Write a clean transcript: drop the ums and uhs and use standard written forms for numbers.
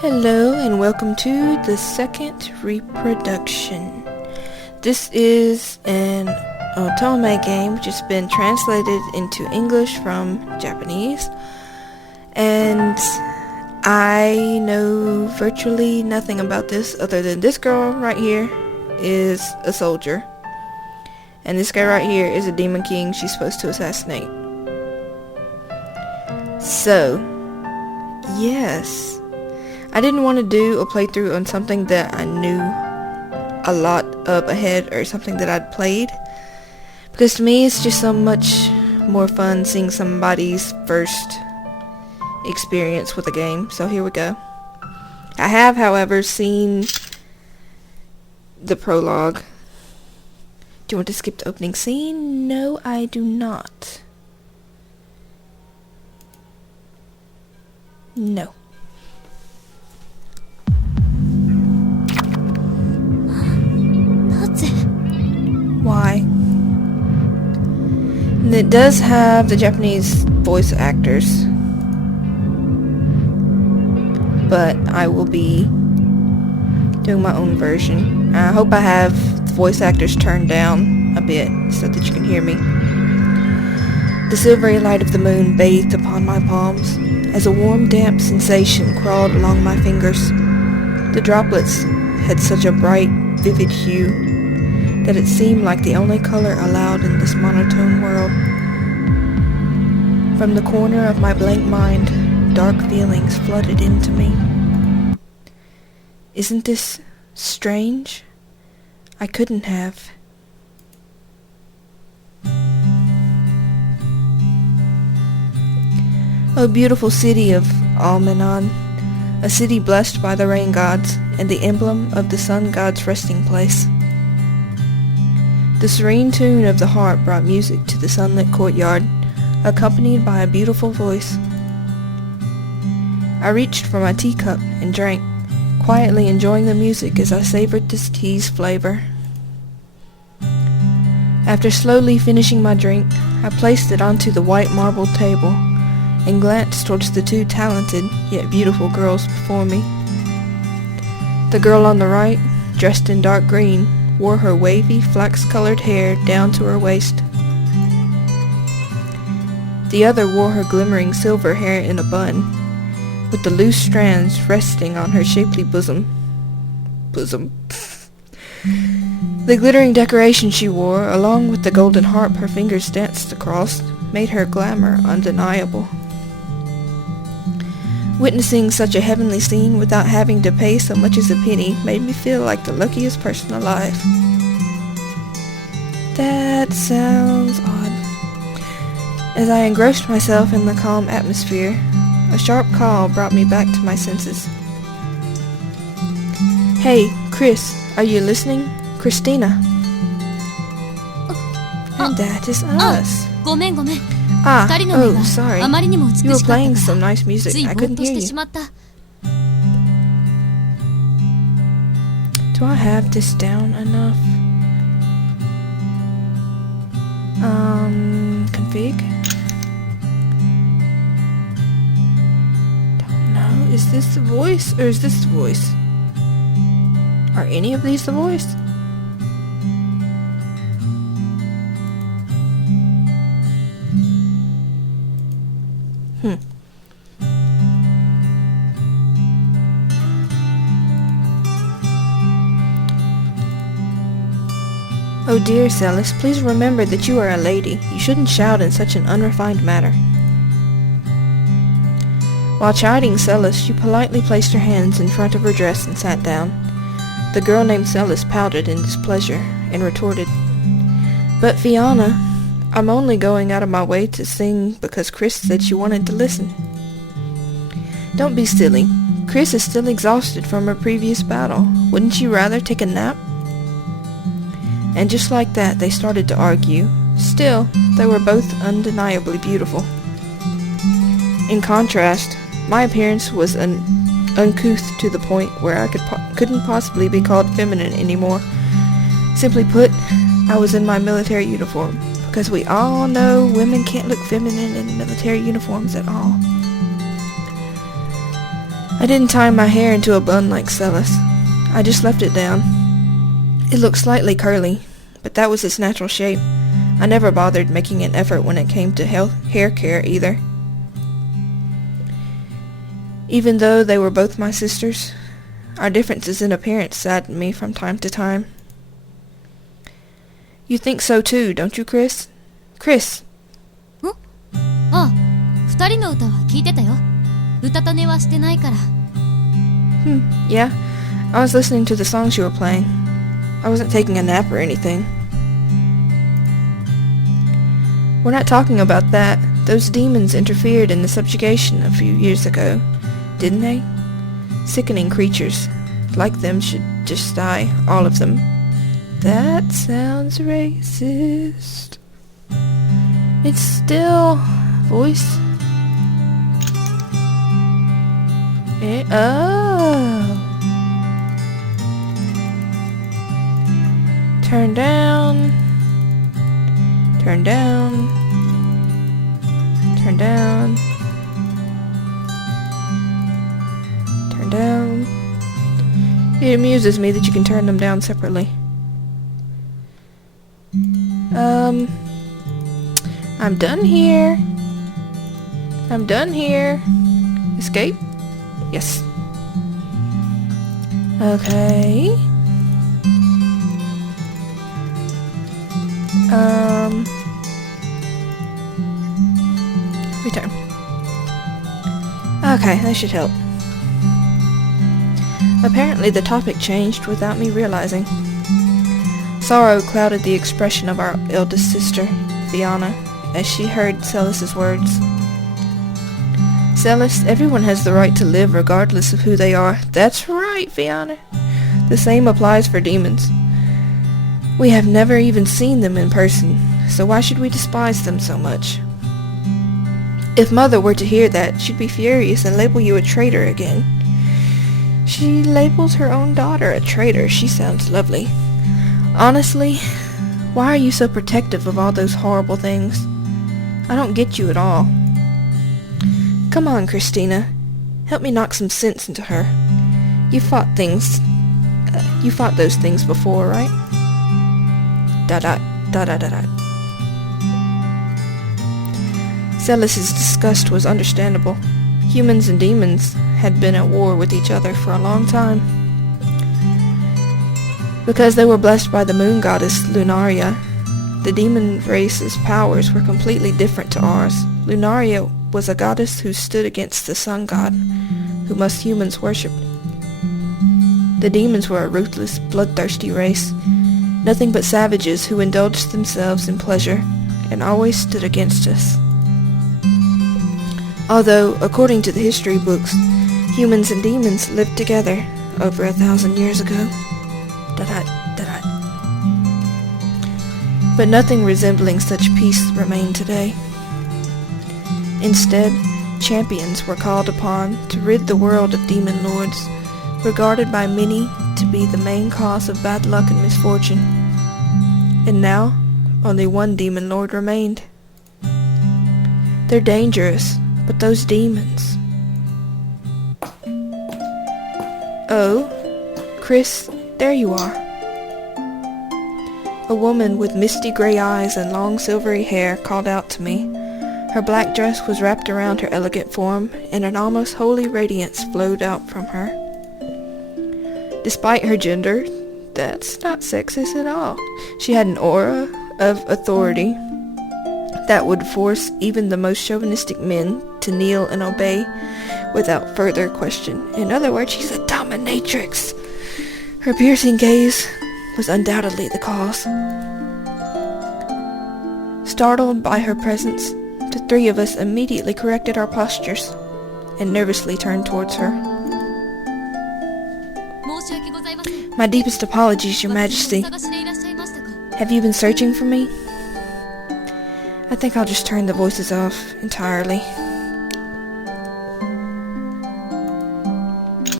Hello and welcome to the Second Reproduction. This is an Otome game which has been translated into English from Japanese, and I know virtually nothing about this other than this girl right here is a soldier and this guy right here is a demon king she's supposed to assassinate. So, yes, I didn't want to do a playthrough on something that I knew a lot of ahead or something that I'd played, because to me it's just so much more fun seeing somebody's first experience with a game. So here we go. I have, however, seen the prologue. Do you want to skip the opening scene? No, I do not. No. Why? And it does have the Japanese voice actors, but I will be doing my own version. I hope I have the voice actors turned down a bit so that you can hear me. The silvery light of the moon bathed upon my palms as a warm, damp sensation crawled along my fingers. The droplets had such a bright, vivid hue that it seemed like the only color allowed in this monotone world. From the corner of my blank mind, dark feelings flooded into me. Isn't this strange? I couldn't have. O beautiful city of Almanon, a city blessed by the rain gods and the emblem of the sun god's resting place. The serene tune of the harp brought music to the sunlit courtyard, accompanied by a beautiful voice. I reached for my teacup and drank, quietly enjoying the music as I savored this tea's flavor. After slowly finishing my drink, I placed it onto the white marble table and glanced towards the two talented yet beautiful girls before me. The girl on the right, dressed in dark green, wore her wavy, flax-colored hair down to her waist. The other wore her glimmering silver hair in a bun, with the loose strands resting on her shapely bosom. The glittering decoration she wore, along with the golden harp her fingers danced across, made her glamour undeniable. Witnessing such a heavenly scene without having to pay so much as a penny made me feel like the luckiest person alive. That sounds odd. As I engrossed myself in the calm atmosphere, a sharp call brought me back to my senses. Hey, Chris, are you listening? Christina. And that is us. Oh, sorry. You were playing some nice music. I couldn't hear you. Do I have this down enough? Config? Don't know. Is this the voice or is this the voice? Are any of these the voice? Oh dear, Celis, please remember that you are a lady. You shouldn't shout in such an unrefined manner. While chiding Celis, she politely placed her hands in front of her dress and sat down. The girl named Celis pouted in displeasure and retorted, "But Fiona, I'm only going out of my way to sing because Chris said she wanted to listen." Don't be silly. Chris is still exhausted from her previous battle. Wouldn't you rather take a nap? And just like that, they started to argue. Still, they were both undeniably beautiful. In contrast, my appearance was uncouth to the point where I couldn't possibly be called feminine anymore. Simply put, I was in my military uniform, because we all know women can't look feminine in military uniforms at all. I didn't tie my hair into a bun like Celis. I just left it down. It looked slightly curly, but that was its natural shape. I never bothered making an effort when it came to hair care either. Even though they were both my sisters, our differences in appearance saddened me from time to time. You think so too, don't you, Chris? Chris! ああ、二人の歌は聞いてたよ。歌と寝はしてないから。Yeah. I was listening to the songs you were playing. I wasn't taking a nap or anything. We're not talking about that. Those demons interfered in the subjugation a few years ago, didn't they? Sickening creatures. Like them should just die, all of them. That sounds racist. It's still... voice? Oh! Turn down. Turn down. Turn down. Turn down. It amuses me that you can turn them down separately. I'm done here. I'm done here. Escape? Yes. Okay. Return. Okay, that should help. Apparently the topic changed without me realizing. Sorrow clouded the expression of our eldest sister, Fiona, as she heard Celis's words. Celis, everyone has the right to live regardless of who they are. That's right, Fiona. The same applies for demons. We have never even seen them in person, so why should we despise them so much? If Mother were to hear that, she'd be furious and label you a traitor again. She labels her own daughter a traitor. She sounds lovely. Honestly, why are you so protective of all those horrible things? I don't get you at all. Come on, Christina. Help me knock some sense into her. You fought those things before, right? Da-da-da-da-da-da. Celis's disgust was understandable. Humans and demons had been at war with each other for a long time. Because they were blessed by the moon goddess Lunaria, the demon race's powers were completely different to ours. Lunaria was a goddess who stood against the sun god, whom us humans worshipped. The demons were a ruthless, bloodthirsty race, nothing but savages who indulged themselves in pleasure and always stood against us. Although, according to the history books, humans and demons lived together over 1,000 years ago. But nothing resembling such peace remained today. Instead, champions were called upon to rid the world of demon lords, regarded by many to be the main cause of bad luck and misfortune. And now, only one demon lord remained. They're dangerous, but those demons... Oh, Chris, there you are. A woman with misty gray eyes and long silvery hair called out to me. Her black dress was wrapped around her elegant form, and an almost holy radiance flowed out from her. Despite her gender, that's not sexist at all. She had an aura of authority that would force even the most chauvinistic men to kneel and obey without further question. In other words, she's a dominatrix. Her piercing gaze was undoubtedly the cause. Startled by her presence, the three of us immediately corrected our postures and nervously turned towards her. My deepest apologies, Your Majesty. Have you been searching for me? I think I'll just turn the voices off entirely.